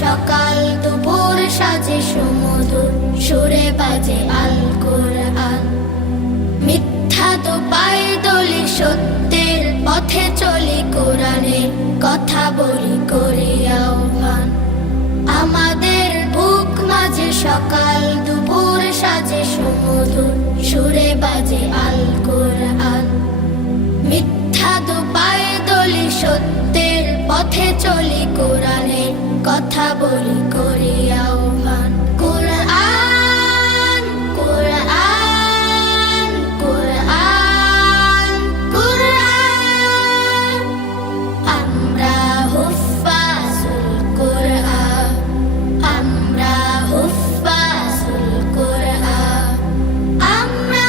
সকাল দুপুর সাজে সুমধুর সুরে বাজে আল কোরআন। মিথ্যা তো পায়ে দলি সত্যের পথে চলি, কোরআনের কথা বলি করি আহ্বান। আমাদের বুক মাঝে সকাল দুপুর সাজে সুমধুর সুরে বাজে আল কোরআন। মিথ্যা তো পায়ে দলি সত্যের পথে চলি, কোরআনের কথা বলি করি আহ্বান। কোরআন কোরআন কোরআন কোরআন, আমরা হুফাজুল কোরআন, আমরা হুফাজুল কোরআন। আমরা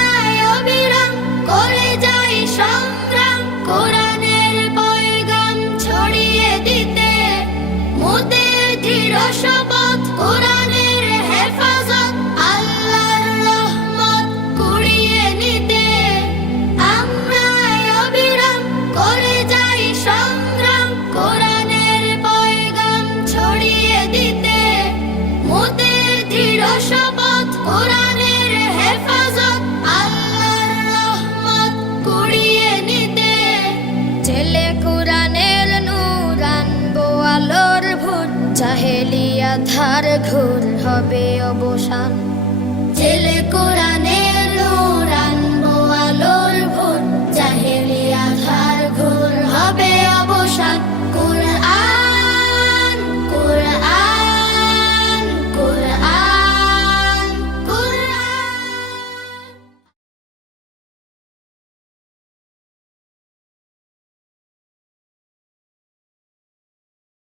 অবিরাম করে যাই সংগ্রাম, কোরআনের পয়গাম ছড়িয়ে দিতে। মোদের দৃঢ় শপথ কোরআনের হেফাজত, আল্লাহর রহমত কুড়িয়ে নিতে। আমরা অবিরাম করে যাই সংগ্রাম, কোরআনের পয়গাম ছড়িয়ে দিতে। মোদের দৃঢ় শপথ কোরআনের হেফাজত, আল্লাহর রহমত কুড়িয়ে নিতে। ছেলে কোরআনের নূর আনবো আলোর ভোর, জাহেলিয়া ধার ঘোর হবে অবসান। ছেলে কোরআন